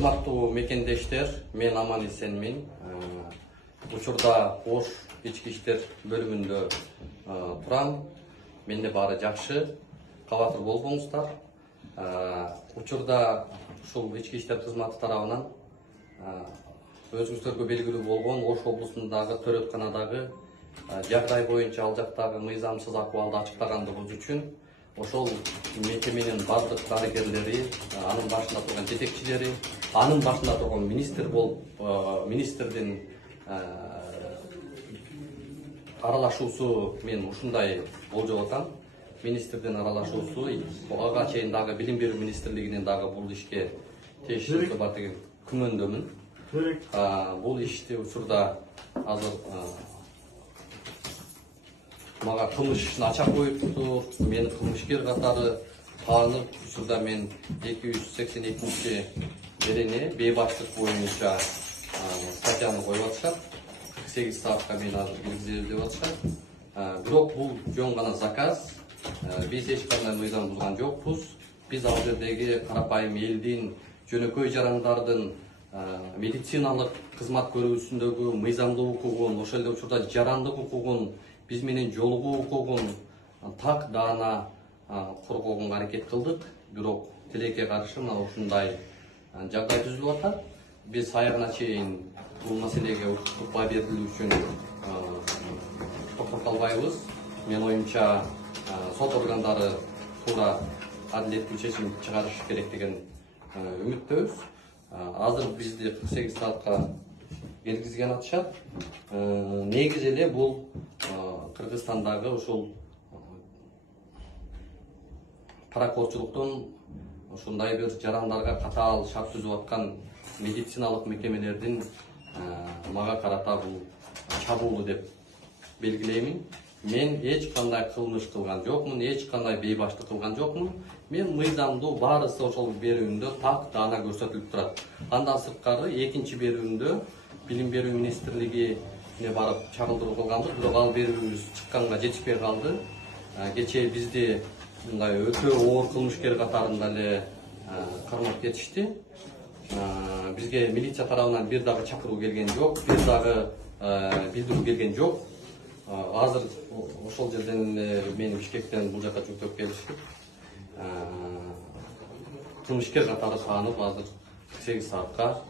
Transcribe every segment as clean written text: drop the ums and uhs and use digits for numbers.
Урматтуу мекендештер, мен аман эсенмин. Учурда Ош ички иштер бөлүмүндө турам. Менде баары жакшы. Кабатыр болбоңуздар. Учурда ушул ички иштер кызматы тарабынан өзүңүздөргө белгилүү болгон Ош облусундагы төрөтканадагы жагдай боюнча ал жактагы мыйзамсыз акыбалды ачыктагандыгыбыз үчүн ошол мекеменин бардык дарыгерлери, анын башында турган жетекчилери, анын башында турган министр болуп, министрдин аралашуусу мен ушундай болжоп атам. Министрдин аралашуусу ага чейин дагы билим берүү министрлигинен дагы бул ишке тийиштүү бар деген күмөндөмүн. Бул ишти учурда азыр мага кылмыш ишин ача коюптур. Мени кылмышкер катары таанып, учурда мен 282 берене бейбаштык боюнча статьяны коюп атышат. 48 саатка мени азыр киргизели деп атышат. Бирок бул жөн гана заказ. Биз эч кандай мыйзам бузган жокпуз. Биз ал жердеги карапайым элдин, жөнөкөй жарандардын медициналык кызмат көрүүсүндөгү мыйзамдуу укугун, ошол эле учурда жарандык укугун, биз менен жолугуу укугун так даана коргоого аракет кылдык. Бирок тилекке каршы мына ушундай жагдай түзүлүп атат. Биз аягына чейин бул маселеге укуктук баа берилүү үчүн токтоп калбайбыз. Менин оюмча сот органдары туура адилеттүү чечим чыгарышы керек деген үмүттөбүз. Азыр бизди 48 саатка киргизген атышат. Негизи эле бул Кыргызстандагы ушул паракорчулуктун ушундай бир жарандарга катаал шарт түзүп аткан медициналык мекемелердин мага карата бул чабуулу деп белгилеймин. Мен эч кандай кылмыш кылган жокмун, эч кандай бейбаштык кылган жокмун. Мен мыйзамдуу баарысы ошол берүүмдө так даана көрсөтүлүп турат. Андан сырткары экинчи берүүмдө билим берүү министрлигине барып чагылдыруу кылганбыз, бирок ал берүүбүз чыкканга жетишпей калды. Кечээ бизди мындай өтө оор кылмышкер катарында эле кармап кетишти. Бизге милиция тарабынан бир дагы чакыруу келген жок, бир дагы билдирүү келген жок. Азыр ошол жерден мени Бишкектен бул жака жүктөп келишип, кылмышкер катары таанып, азыр 48 саатка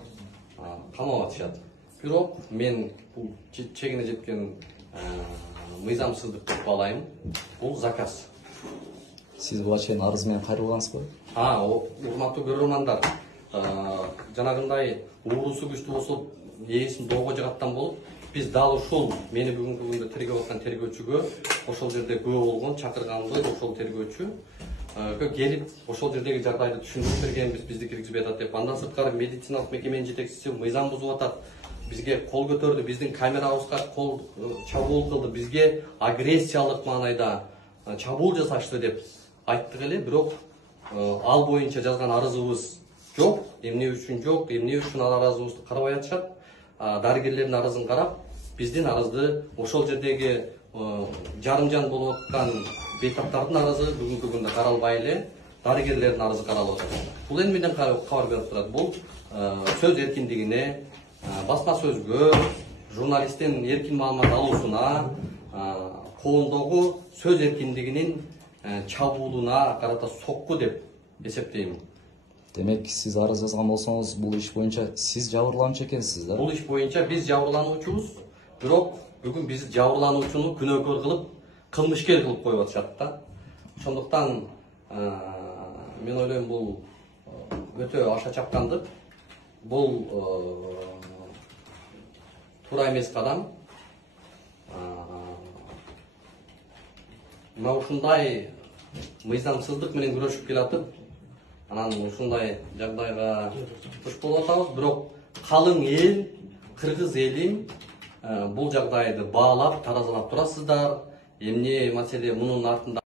камап атышат. Бирок мен бул чегине жеткен мыйзамсыздык деп баалайм. Бул заказ. Сиз буга чейин арыз менен кайрылгансызбы? Урматтуу көрөрмандар, жанагындай уурусу күчтүү болсо, ээсин доого жагаттан болуп, биз дал ушул мени бүгүнкү күндө тергеп аткан тергөөчүгө ошол жерде күбө болгон чакырганбыз. Ошол тергөөчү келип ошол жердеги жагдайды түшүндүрүп бергенбиз, бизди киргизбей атат деп. Андан сырткары медициналык мекеменин жетекчиси мыйзам бузуп атат, бизге кол көтөрдү, биздин камерабызга кол чабуул кылды, бизге агрессиялык маанайда чабуул жасашты деп айттык эле. Бирок ал боюнча жазган арызыбыз жок. Эмне үчүн жок, эмне үчүн ал арызыбызды карабай атышат? Дарыгерлердин арызын карап, биздин арызды ошол жердеги жарымжан болуп аткан бейтаптардын арызы бүгүнкү күндө каралбай эле дарыгерлердин арызы каралып атат. Бул эмне менен кабар берип турат? Бул сөз эркиндигине, басма сөзгө, журналисттин эркин маалымат алуусуна, коондогу сөз эркиндигинин чабуулуна карата сокку деп эсептейм. Демек, сиз арыз жазган болсоңуз, бул иш боюнча сиз жабырлануучу экенсиз да? Бул иш боюнча биз жабырлануучубуз, бирок бүгүн биз жабырлануучуну күнөөкөр кылып, кылмышкер кылып коюп атышат да. Ошондуктан мен ойлойм, бул өтө аша чапкандык. Бул туура эмес кадам. Мына ушундай мыйзамсыздык менен күрөшүп келатып, анан ушундай жагдайга туш болуп атабыз. Бирок калың эл, кыргыз элин бул жагдайды баалап, таразалап турасыздар. Эмне маселе мунун артында